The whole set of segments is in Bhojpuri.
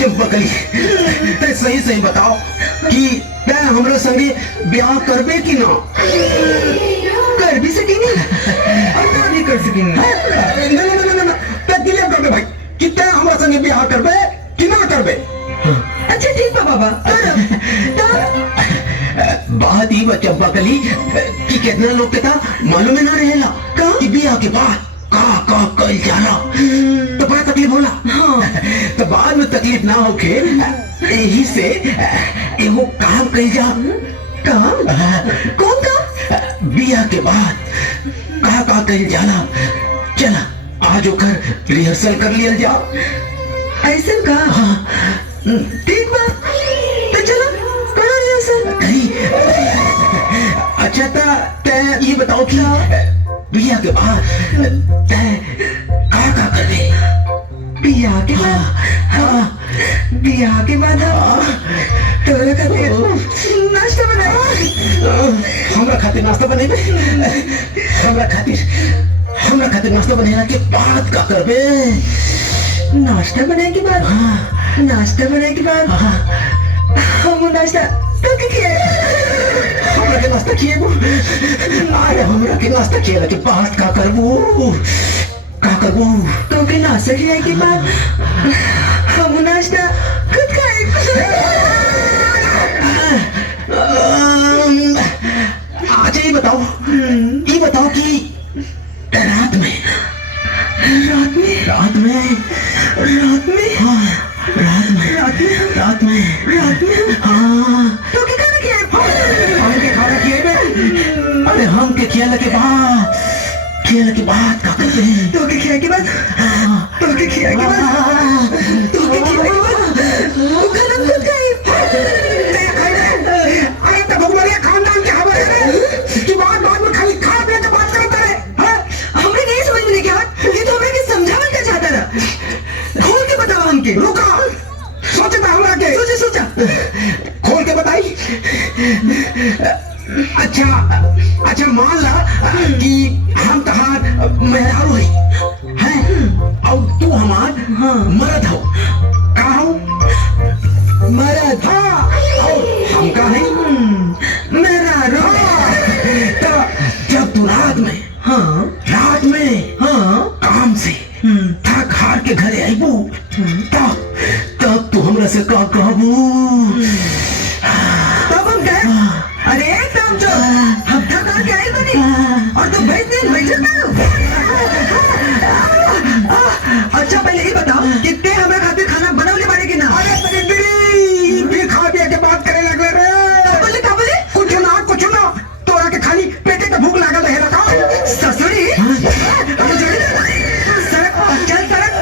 चंपकली ते सही सही बताओ कि ते हमरे संगे ब्याह करबे कि ना? कर भी सकेंगे और ना भी कर सकेंगे। ना ते क्लियर कर दे भाई कि ते हमरा संगे ब्याह करबे कि ना करबे? अच्छा ठीक बा बाबा बात ही चंपकली कि कितना लोग के था मालूम है ना रहेला कि ब्याह के बाद का कल जाला तो बड़ा तकलीफ होला। हाँ। तो बाद में तकलीफ ना होके यही से एगो काम कही जा। काम? कौन काम? ब्याह के बाद का कही जाला। चला आज ओकर रिहर्सल कर लिया जाओ। ऐसा का? हाँ। ठीक बा तो चलो करो रिहर्सल। नहीं अच्छा ते ये बताओ कि ब्याह के बाद ते का करबे? बियाह के बाद? हाँ बियाह के बाद तोरा खातिर नाश्ता बनाए। हमरा खातिर नाश्ता बनेबे? हमरा खातिर नाश्ता बनेला के बाद का करबे? नाश्ता बनाए के बाद? हाँ। नाश्ता बनाए के बाद हम नाश्ता तो किए हमरा के नाश्ता किएबो? अरे हमरा के नाश्ता किएला के बाद का करबो? तो के नाश्ता किए के बाद हम नाश्ता खुद खाए। अच्छा ये बताओ कि रात में रात में हाँ तो के खाना किए? हम के खाना किएबे? अरे हम के खियाला के बाद का करते हैं? तो के खिया के बाद तो के खिया के बाद तू खाना खुद खाए। अरे तो भगवान खानदान के हवा है कि बाद में खाली खा पी के बात करता रहे। हमने नहीं समझ में क्या ये तो हमें समझावन का चाहता था। खोल के बताओ हमके। रुका सोचता हमरा के सोचा खोल के बताई। अच्छा मान ला कि हम तहार मेहरारू हैं और तू हमार मर्द हो। का हो? मर्द। हाँ और हम का है? मेहरारू। तो जब तू रात में काम से थक हार के घरे आईबू तब तू हमरा से का कहबू? तब हम गए। अरे तब जो हम थक हार के आए बनी और तू भेज अच्छा पहले ही बताओ कितने हमें खातिर खाना बनवले बारे की ना? अरे तेरी बीड़ी भी खा पिया के बात करे लगले रे। का बोले? कुछ ना तोरा के खाली पेटे के भूख लागल रहे लगा। ससुरी चल सड़क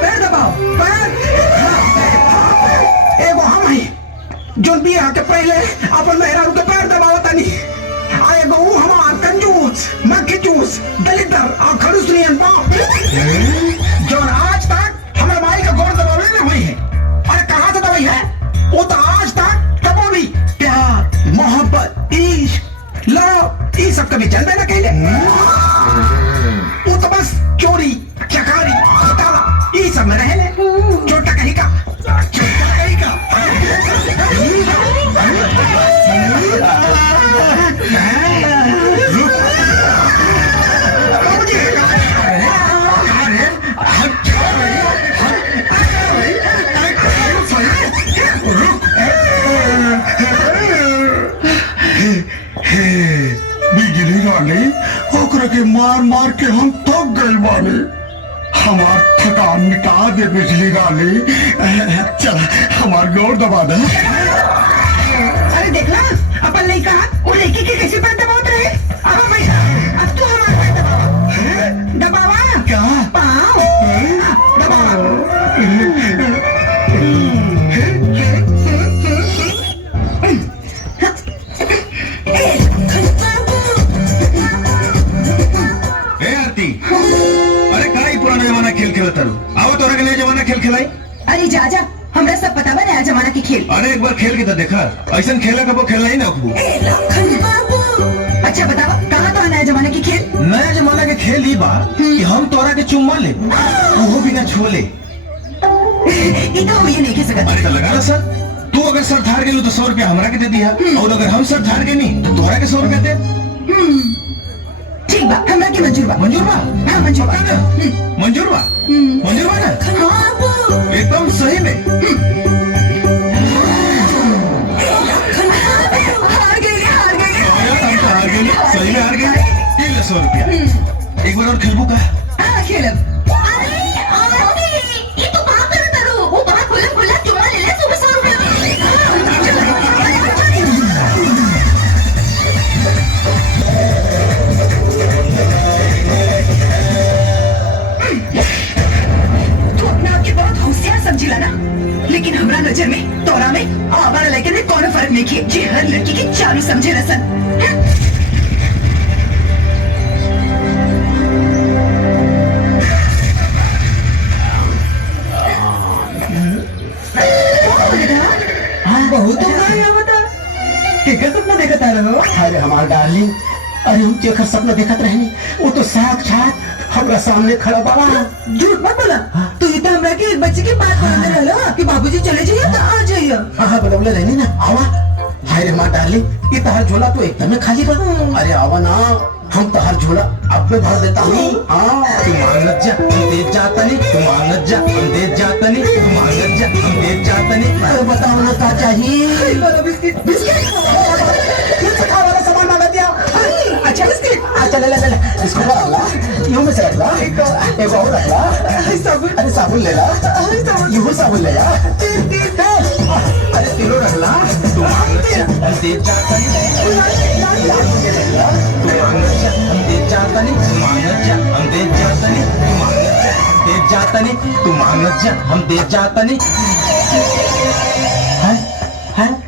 पैर दबाओ एगो हम ही जोन बियाह के पहले अपन मेहरारू के पैर दबावतानी। एगो ऊ हमार कंजूस मक्खी चूस दलितर और खड़ूस नियन बाप जोन आज तक हमारे माई का गोर दबावे ना हुई है। अरे कहाँ से दबाई है? वो तो आज तक कबो भी प्यार मोहब्बत इश्क लव ये सब कभी जन्मे ना कहले। वो तो बस चोरी चकारी घोटाला ये सब में रहे छोटा कहीं का बिजली रानी ओकरा के मार के हम थक गए बानी। हमार थकान मिटा दे बिजली रानी। चल हमार गोर दबा दे। अरे देखला अपन लड़का वो लड़की के कैसे पैर दबावत रहे। अब पैसा अब तू हमारा पैर दबावा क्या? पाँव अरे का ही पुराना जमाना खेल खेलत तारू? आओ तोरा के नया जमाना खेल खिलाई। अरे जा हमरा सब पता बा नया जमाना के खेल। अरे एक बार खेल के तो देखा ऐसा खेला कबो खेला ही ना खूब। अच्छा बतावा कहाँ तो नया जमाना के खेल? नया जमाना के खेल ही बा कि हम तोरा के चुम्मा ले वो बिना छोले। लड़का हो ये नहीं कह सकत। अरे तो लगा ना सर, तू अगर सर धार गेलू तो 100 रुपया हमरा के दे दिया, और अगर हम सर धार के नहीं तो तोहरा के 100 रुपया दे। ठीक बा, हमरा के मंजूर बा। मंजूर बा? हाँ मंजूर बा। मंजूर बा? मंजूर बा ना? हाँ एकदम सही में। हार गए हार गए, सही में हार गए। ये ले 100 रुपया। एक बार और खेलबू का? हाँ खेलब। ये तो बात कर तारो वो बात खुला चुमा ले ले सुबह 100 रुपए तू अपने आप के बहुत होशियार समझिला ना, लेकिन हमरा नजर में तोरा में आवारा लड़के में कोनो फर्क नहीं किए जे हर लड़की की चालू समझे रसन। बहुत सपना देखता रहो। अरे हमार डार्लिंग, अरे हम जेकर सपना देखत रहनी वो तो साक्षात हमरा सामने खड़ा बाबा। झूठ मत बोला। तू ये तो हमरा के एक बच्चे की बात करने रहलो कि बाबूजी चले जाइए तो आ जाइए। हाँ बोले रहनी ना, आवा। हाय रे हमार डार्लिंग, ये तहार झोला तो एकदम खाली बा। अरे आवा ना, हम तहार झोला अब में भर देता हूँ। हाँ तू मांगत जा, हम दे जाता नहीं। तू मांगत जा, हम दे जाता नहीं। तू मांगत जा, हम दे जाता नहीं। अरे बताओ ना क्या चाहिए। बिस्किट बिस्किट खा वाला सामान मांगा दिया। अच्छा बिस्किट। अच्छा ले ले ले, इसको रख ला, यूं में से रख ला, एक और रख ला। साबुन। अरे साबुन ले ला, यूं साबुन ले ला। अरे किलो रख ला। तू मांगत जा, हम दे जाता नहीं। तू मांगत जा, हम दे जाता नहीं। तू मांगत जा, हम दे जाता नहीं। तू मांगत जा, हम दे जाता नहीं। तू मांगत जा, हम दे जाता नहीं।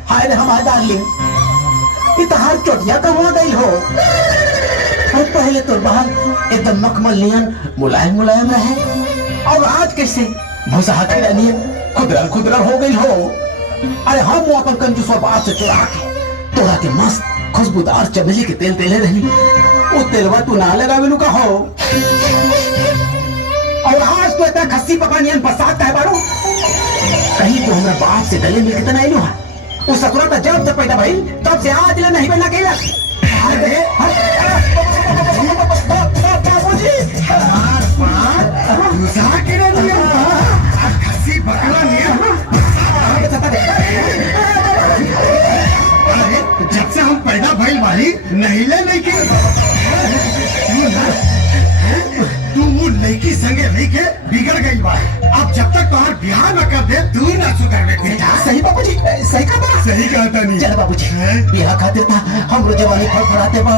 हाय रे हमार डार्लिंग, ये तहार चोटिया कहाँ गई हो। और पहले तो बाल एकदम मखमल नियन मुलायम मुलायम रहे, और आज कैसे भुसाती रहनी खुदरल खुदरल हो गई हो। अरे हम अपन कंजूस बाप से चुरा के तोरा के मस्त खुशबूदार चमेली के तेल तेले रहनी, वो तेलवा तू ना लगावेलू का हो। और आज तो इतना खस्सी पकानियन बरसात का है बारो, कहीं तो हमरा बाप से गले मिल के तना आइलो है। वो ससुरा तो जब से पैदा भइल तब से आज ले नहीं बनना केला। अरे बाबूजी मार मार गुस्सा के नहीं खस्सी पकड़ा नहीं। अरे जब से हम पैदा भइल बानी नहिले नहीं के तू वो लड़की संगे रह के बिगड़ गई बा। अब जब तक तुम्हार बिहार न कर दे तू न सुधर बेटा। सही बाबूजी, सही कहा। सही कहता नहीं। चल बाबूजी, बिहार खातिर था हम जवानी फड़फड़ाते बा।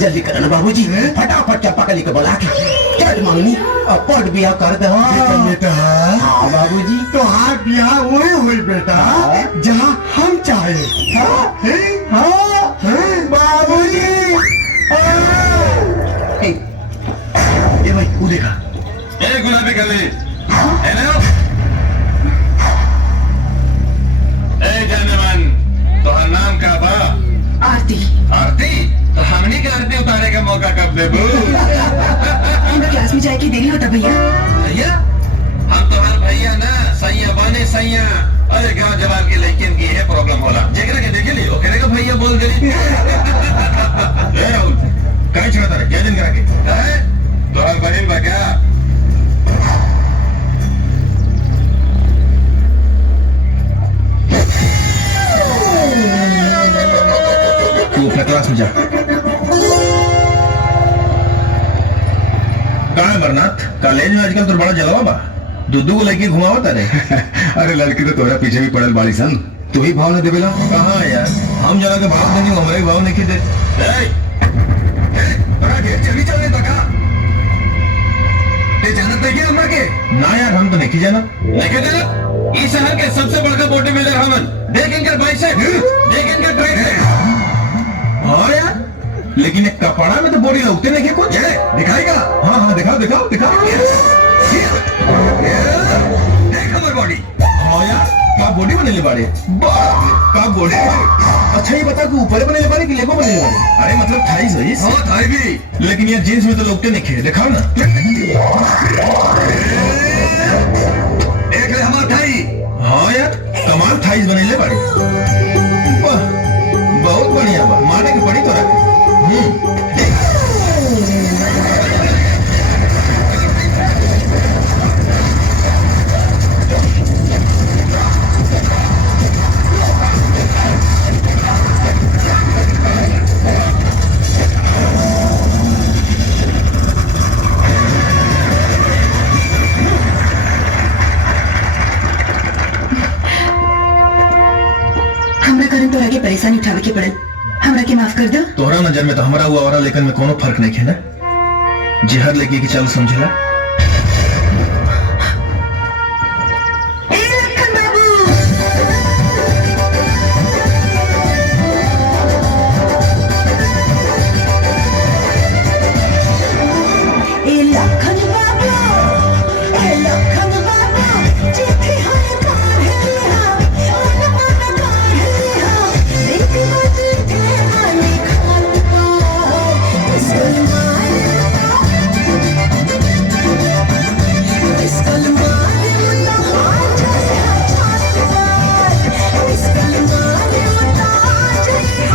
जल्दी करना बाबूजी, फटाफट चप्पा कली के बुला के चट मांगनी और पट बिहार कर दे। बेटा हाँ बाबूजी, तो हाथ बिहार वही हुई बेटा जहाँ हम चाहे। बाबूजी ये भाई वो देखा। ए गुलाबी गली, हेलो। ए जानेमन, तोहर नाम का बा? आरती। आरती? तो हमनी के आरती उतारे का मौका कब देबू? हमरा क्लास में जाए के देरी होता भैया। भैया? हम तोहर भैया ना, सैया बने सैया। अरे गाँव जवाब के लेकिन की है प्रॉब्लम होला। जेकरा के देखे लियो, कहने का भैया बोल गई। ए राहुल, कहीं छुड़ाता रे, क्या दिन करा के? तोहर बहन बा क्या? तू अपने क्लास में जा। कहाँ है मरनाथ? कॉलेज में आजकल तो बड़ा जलवा बा। दूधू को लेके घुमावता रे। अरे लड़की तो तोरा पीछे भी पड़ल बाड़ी सन, तू ही भाव न देवेला। कहाँ है यार? हम जना के भाव देंगे, हमारे भाव नहीं दे। चली चलने तक जानत नहीं क्या हमरा के? ना यार, हम तो नहीं जाना। नहीं जाना? इस शहर के सबसे बड़का बॉडी बिल्डर हमन। देख इनका बाइसेप, देख इनका ट्राइसेप। हाँ यार, लेकिन एक कपड़ा में तो बॉडी लगते नहीं है कुछ। दिखाएगा? हाँ हाँ दिखाओ दिखाओ दिखाओ। देख हमारी बॉडी। हाँ यार, का बॉडी बने ले बाड़े? का बॉडी? अच्छा ये बता कि ऊपर बने बारे कि लेगो बने बारे? अरे मतलब थाई सही। हाँ थाई भी, लेकिन यार जींस में तो लगते नहीं खे। दिखाओ ना। के पड़े, हमरा के माफ कर दो। तोहरा नजर में तो हमारा हुआ और लेकिन में कोनो फर्क नहीं है ना। जे हर लड़की की चाल समझेला